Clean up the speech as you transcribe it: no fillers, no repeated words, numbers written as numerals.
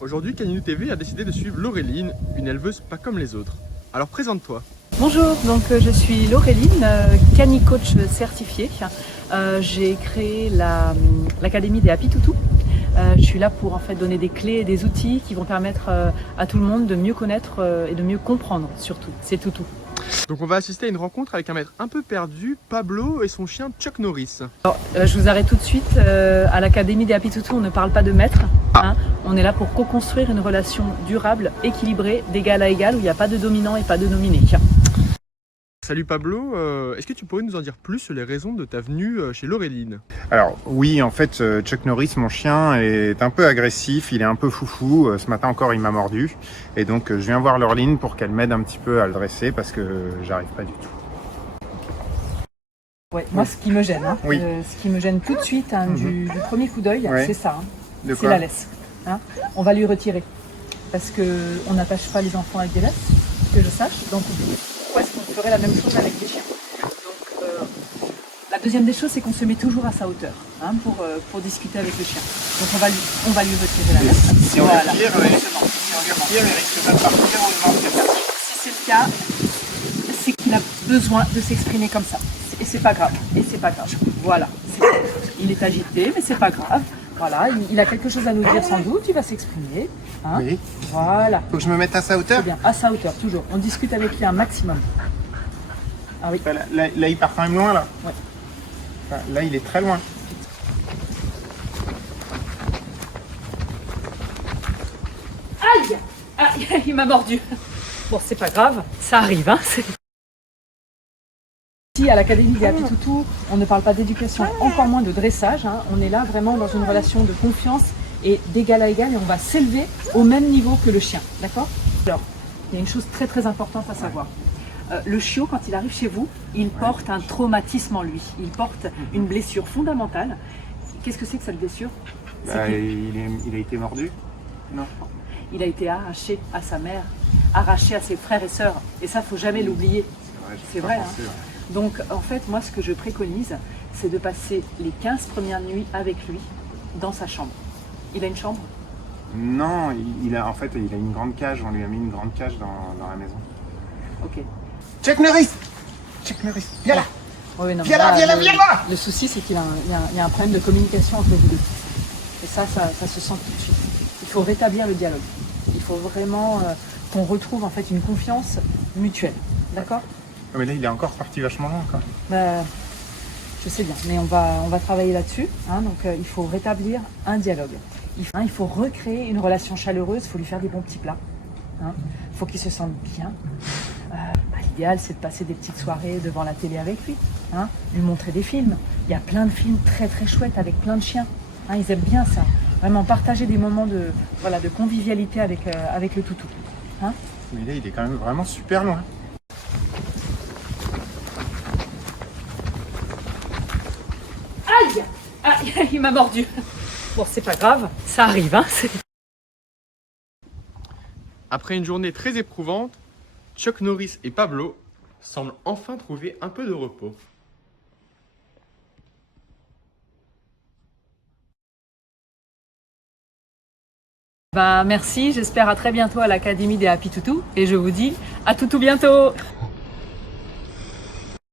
Aujourd'hui, Caninou TV a décidé de suivre Laureline, une éleveuse pas comme les autres. Alors présente-toi. Bonjour, donc je suis Laureline, canicoach certifiée. J'ai créé l'académie des Happy Toutous. Je suis là pour en fait donner des clés et des outils qui vont permettre à tout le monde de mieux connaître et de mieux comprendre surtout ces toutous. Donc on va assister à une rencontre avec un maître un peu perdu, Pablo et son chien Chuck Norris. Alors, je vous arrête tout de suite, à l'académie des Happy Toutous on ne parle pas de maître, on est là pour co-construire une relation durable, équilibrée, d'égal à égal où il n'y a pas de dominant et pas de dominé. Salut Pablo, est-ce que tu pourrais nous en dire plus sur les raisons de ta venue chez Laureline? Alors oui, en fait, Chuck Norris, mon chien, est un peu agressif, il est un peu foufou. Ce matin encore, il m'a mordu. Et donc, je viens voir Laureline pour qu'elle m'aide un petit peu à le dresser parce que j'arrive pas du tout. Ouais, moi, ce qui me gêne, Oui. ce qui me gêne tout de suite du premier coup d'œil, Ouais. c'est ça, De c'est quoi la laisse. On va lui retirer parce qu'on n'attache pas les enfants avec des laisses, que je sache. Donc, pourquoi est-ce qu'on ferait la même chose avec les chiens? Donc, la deuxième des choses, c'est qu'on se met toujours à sa hauteur pour discuter avec le chien. Donc, on va lui retirer la laisse. Si on Voilà. le tire, il risque pas de partir au moment de partir. Si c'est le cas, c'est qu'il a besoin de s'exprimer comme ça. Et c'est pas grave. Et c'est pas grave. Voilà. Il est agité, mais c'est pas grave. Voilà. Il a quelque chose à nous dire sans doute. Il va s'exprimer. Oui. Voilà. Faut que je me mette à sa hauteur. C'est bien. À sa hauteur, toujours. On discute avec lui un maximum. Ah oui. Là, il part quand même loin, là. Ouais. Enfin, là, il est très loin. Aïe! Ah, il m'a mordu. Bon, c'est pas grave. Ça arrive, Ici, à l'Académie des Happy Toutous, on ne parle pas d'éducation, encore moins de dressage. On est là vraiment dans une relation de confiance et d'égal à égal et on va s'élever au même niveau que le chien. D'accord? Alors, il y a une chose très très importante à savoir. Le chiot, quand il arrive chez vous, il porte un traumatisme en lui. Il porte une blessure fondamentale. Qu'est-ce que c'est que cette blessure? Bah, il a été mordu. Non. Il a été arraché à sa mère, arraché à ses frères et sœurs. Et ça, faut jamais l'oublier. C'est vrai, Donc, en fait, moi, ce que je préconise, c'est de passer les 15 premières nuits avec lui dans sa chambre. Il a une chambre? Non, il a une grande cage. On lui a mis une grande cage dans la maison. Ok. Chuck Norris! Chuck Norris, viens là! Ouais, non, Viens là, viens là, viens là! Le souci, c'est qu'il y a un problème de communication entre vous deux. Et ça se sent tout de suite. Il faut rétablir le dialogue. Il faut vraiment qu'on retrouve en fait une confiance mutuelle. D'accord? Mais là, il est encore parti vachement loin, quoi. Bah, je sais bien, mais on va travailler là-dessus. Donc, il faut rétablir un dialogue. Il faut recréer une relation chaleureuse. Il faut lui faire des bons petits plats. Il faut qu'il se sente bien. L'idéal, c'est de passer des petites soirées devant la télé avec lui. Lui montrer des films. Il y a plein de films très très chouettes avec plein de chiens. Ils aiment bien ça. Vraiment partager des moments de convivialité avec le toutou. Mais là, il est quand même vraiment super loin. Aïe! Ah, il m'a mordu. Bon, c'est pas grave, ça arrive. Après une journée très éprouvante, Chuck Norris et Pablo semblent enfin trouver un peu de repos. Merci, j'espère à très bientôt à l'Académie des Happy Toutous et je vous dis à tout bientôt.